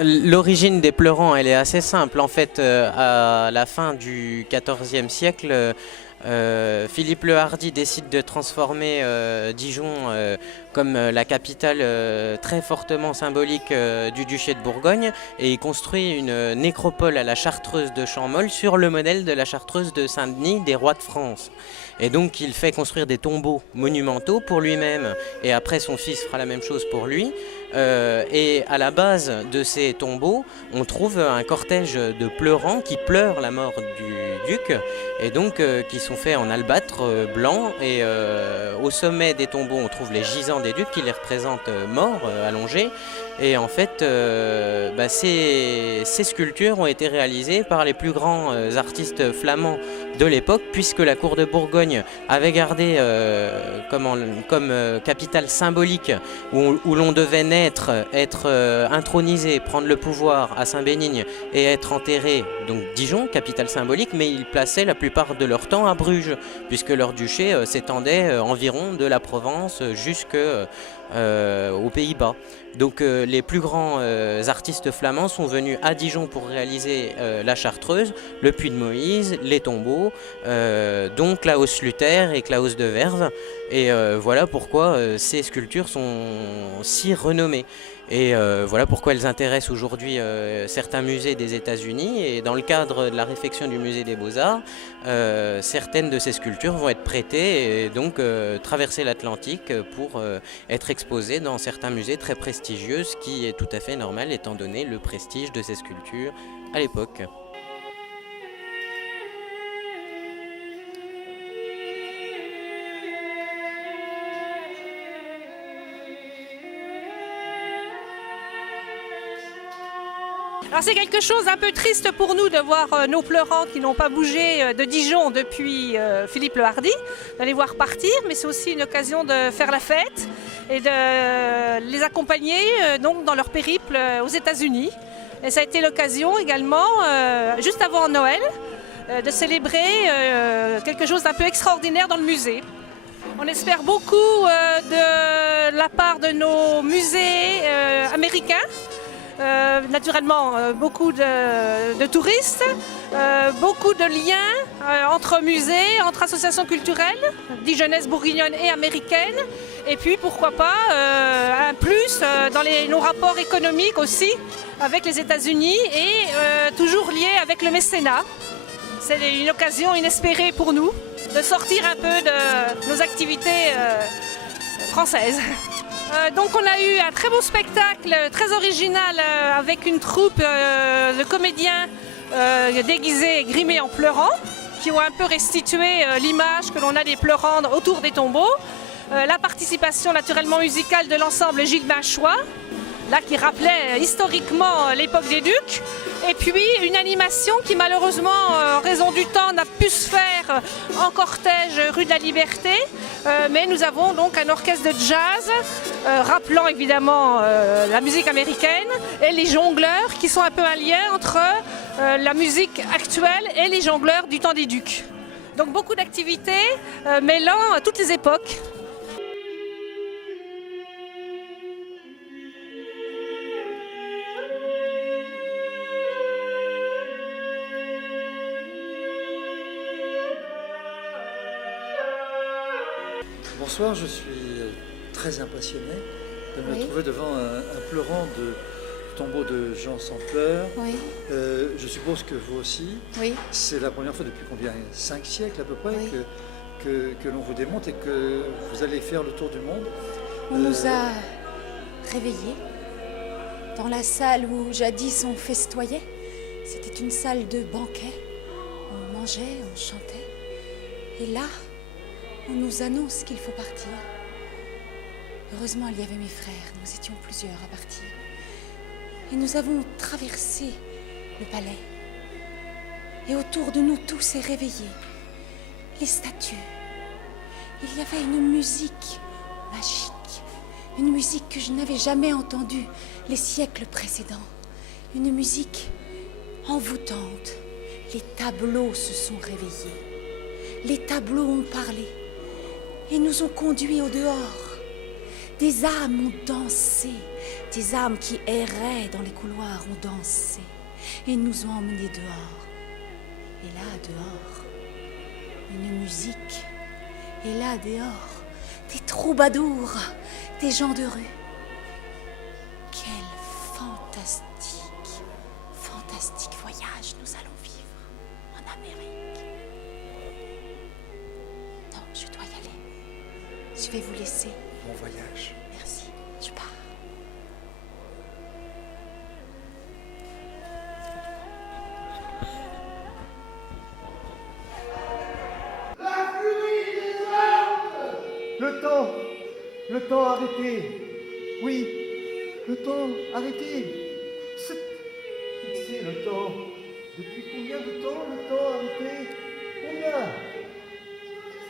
L'origine des pleurants, elle est assez simple. En fait, à la fin du XIVe siècle, Philippe le Hardi décide de transformer Dijon comme la capitale très fortement symbolique du duché de Bourgogne, et il construit une nécropole à la Chartreuse de Champmolles sur le modèle de la Chartreuse de Saint-Denis des rois de France. Et donc il fait construire des tombeaux monumentaux pour lui-même, et après son fils fera la même chose pour lui. Et à la base de ces tombeaux, on trouve un cortège de pleurants qui pleurent la mort du duc, et donc qui sont faits en albâtre blanc. Et au sommet des tombeaux, on trouve les gisants des ducs qui les représentent morts, allongés. Et en fait, ces sculptures ont été réalisées par les plus grands artistes flamands de l'époque, puisque la cour de Bourgogne avait gardé comme capitale symbolique où l'on devait naître, être intronisé, prendre le pouvoir à Saint-Bénigne et être enterré, donc Dijon, capitale symbolique, mais ils plaçaient la plupart de leur temps à Bruges, puisque leur duché s'étendait environ de la Provence jusqu'aux Pays-Bas. Donc les plus grands artistes flamands sont venus à Dijon pour réaliser la Chartreuse, le Puy de Moïse, les tombeaux, dont Claus Luther et Claus de Verve. Et voilà pourquoi ces sculptures sont si renommées. Et voilà pourquoi elles intéressent aujourd'hui certains musées des États-Unis. Et dans le cadre de la réfection du musée des Beaux-Arts, certaines de ces sculptures vont être prêtées et donc traverser l'Atlantique pour être exposées dans certains musées très prestigieux, ce qui est tout à fait normal étant donné le prestige de ces sculptures à l'époque. Alors c'est quelque chose d'un peu triste pour nous de voir nos pleurants qui n'ont pas bougé de Dijon depuis Philippe le Hardi, de les voir partir, mais c'est aussi une occasion de faire la fête et de les accompagner donc dans leur périple aux États-Unis. Et ça a été l'occasion également, juste avant Noël, de célébrer quelque chose d'un peu extraordinaire dans le musée. On espère beaucoup de la part de nos musées américains. Naturellement beaucoup de touristes, beaucoup de liens entre musées, entre associations culturelles, dijonnaises, bourguignonnes et américaines, et puis pourquoi pas un plus dans nos rapports économiques aussi avec les États-Unis et toujours lié avec le mécénat. C'est une occasion inespérée pour nous de sortir un peu de nos activités françaises. Donc on a eu un très beau spectacle, très original, avec une troupe de comédiens déguisés et grimés en pleurants, qui ont un peu restitué l'image que l'on a des pleurants autour des tombeaux. La participation naturellement musicale de l'ensemble Gilles Binchois, là qui rappelait historiquement l'époque des Ducs. Et puis une animation qui malheureusement, en raison du temps, n'a pu se faire en cortège rue de la Liberté. Mais nous avons donc un orchestre de jazz, rappelant évidemment la musique américaine, et les jongleurs qui sont un peu un lien entre la musique actuelle et les jongleurs du temps des Ducs. Donc beaucoup d'activités mêlant toutes les époques. Bonsoir, je suis très impressionné de me trouver devant un pleurant du tombeau de Jean sans pleurs. Oui. Je suppose que vous aussi. Oui. C'est la première fois depuis combien? 5 siècles à peu près Oui. que l'on vous démonte et que vous allez faire le tour du monde. On nous a réveillés dans la salle où jadis on festoyait. C'était une salle de banquet. On mangeait, on chantait. Et là, on nous annonce qu'il faut partir. Heureusement, il y avait mes frères. Nous étions plusieurs à partir. Et nous avons traversé le palais. Et autour de nous, tout s'est réveillé. Les statues. Il y avait une musique magique. Une musique que je n'avais jamais entendue les siècles précédents. Une musique envoûtante. Les tableaux se sont réveillés. Les tableaux ont parlé. Et nous ont conduits au dehors. Des âmes ont dansé, Des âmes qui erraient dans les couloirs ont dansé et nous ont emmenés dehors. Et là, dehors, une musique. Et là, dehors, des troubadours, des gens de rue. Quel fantastique, fantastique voyage nous allons vivre en Amérique. Non, je dois y aller. Je vais vous laisser. Bon voyage. Merci, je pars. Le temps arrêté. Oui, le temps arrêté. Fixez le temps. Depuis combien de temps le temps arrêté?